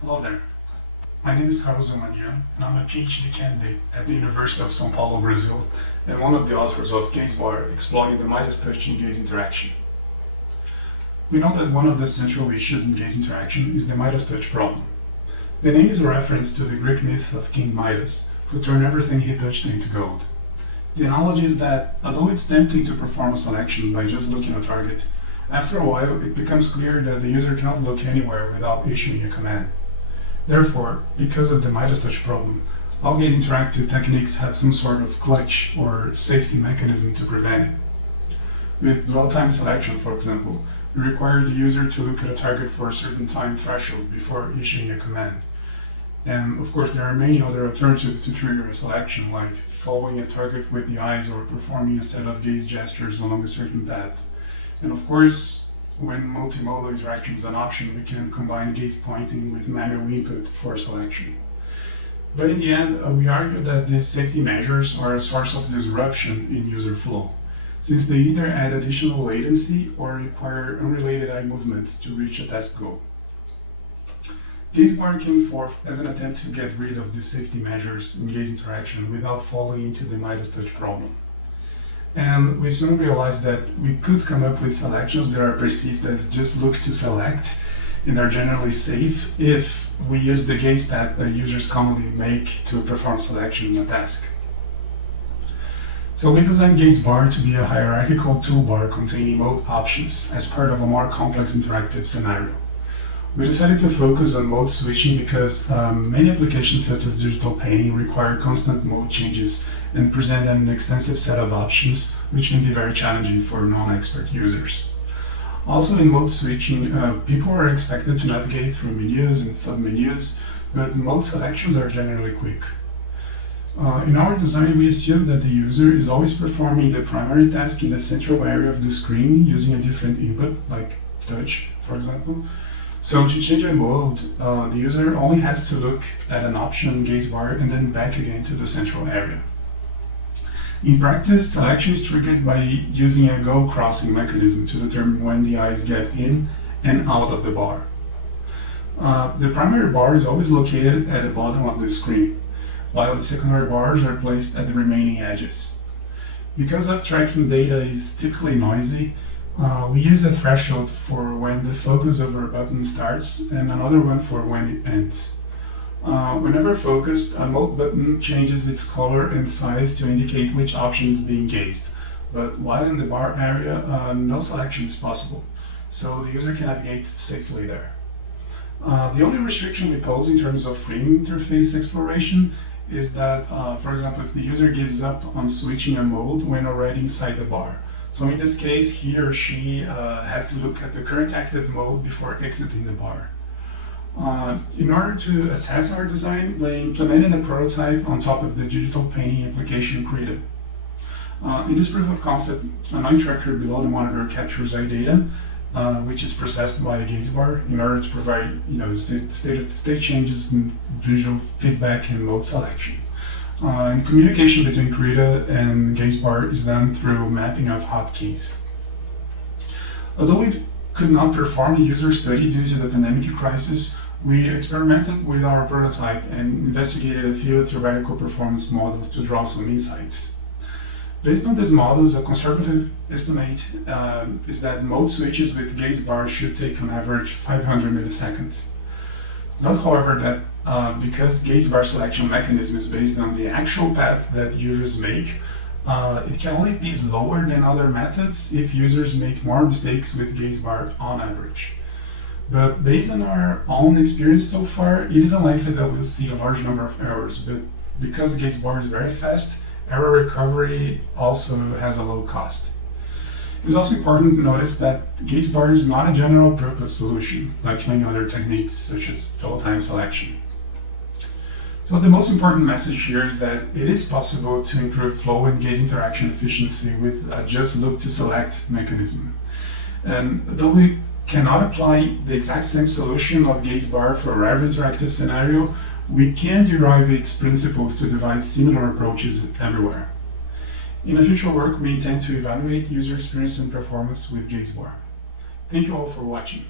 Hello there. My name is Elmadjian, and I'm a PhD candidate at the University of São Paulo, Brazil, and one of the authors of GazeBar exploring the Midas touch in gaze interaction. We know that one of the central issues in gaze interaction is the Midas touch problem. The name is a reference to the Greek myth of King Midas, who turned everything he touched into gold. The analogy is that, although it's tempting to perform a selection by just looking at a target, after a while it becomes clear that the user cannot look anywhere without issuing a command. Therefore, because of the Midas touch problem, all gaze interactive techniques have some sort of clutch or safety mechanism to prevent it. With dwell time selection, for example, we require the user to look at a target for a certain time threshold before issuing a command. And of course, there are many other alternatives to trigger a selection, like following a target with the eyes or performing a set of gaze gestures along a certain path. And of course, when multimodal interaction is an option, we can combine gaze pointing with manual input for selection. But in the end, we argue that these safety measures are a source of disruption in user flow, since they either add additional latency or require unrelated eye movements to reach a task goal. GazeBar came forth as an attempt to get rid of these safety measures in gaze interaction without falling into the Midas touch problem. And we soon realized that we could come up with selections that are perceived as just look to select and are generally safe if we use the gaze path that users commonly make to perform selection in a task. So we designed GazeBar to be a hierarchical toolbar containing mode options as part of a more complex interactive scenario. We decided to focus on mode switching because many applications such as digital painting require constant mode changes and present an extensive set of options, which can be very challenging for non-expert users. Also in mode switching, people are expected to navigate through menus and submenus, but mode selections are generally quick. In our design, we assume that the user is always performing the primary task in the central area of the screen using a different input, like touch, for example. So to change a mode, the user only has to look at an option in GazeBar and then back again to the central area. In practice, selection is triggered by using a goal crossing mechanism to determine when the eyes get in and out of the bar. The primary bar is always located at the bottom of the screen, while the secondary bars are placed at the remaining edges. Because our tracking data is typically noisy, we use a threshold for when the focus over a button starts and another one for when it ends. Whenever focused, a mode button changes its color and size to indicate which option is being gazed, but while in the bar area, no selection is possible, so the user can navigate safely there. The only restriction we pose in terms of frame interface exploration is that, for example, if the user gives up on switching a mode when already inside the bar. So in this case, he or she has to look at the current active mode before exiting the bar. In order to assess our design, we implemented a prototype on top of the digital painting application created. In this proof of concept, an eye tracker below the monitor captures eye data, which is processed by a GazeBar in order to provide state changes in visual feedback and mode selection. And communication between Krita and GazeBar is done through mapping of hotkeys. Although we could not perform a user study due to the pandemic crisis, we experimented with our prototype and investigated a few theoretical performance models to draw some insights. Based on these models, a conservative estimate is that mode switches with GazeBar should take on average 500 milliseconds. Note, however, that because GazeBar selection mechanism is based on the actual path that users make, it can only be lower than other methods if users make more mistakes with GazeBar on average. But based on our own experience so far, it is unlikely that we'll see a large number of errors, but because GazeBar is very fast, error recovery also has a low cost. It is also important to notice that GazeBar is not a general purpose solution, like many other techniques such as dwell time selection. So the most important message here is that it is possible to improve flow and gaze interaction efficiency with a just look to select mechanism. And though we cannot apply the exact same solution of GazeBar for a rare interactive scenario, we can derive its principles to devise similar approaches everywhere. In a future work, we intend to evaluate user experience and performance with GazeBar. Thank you all for watching.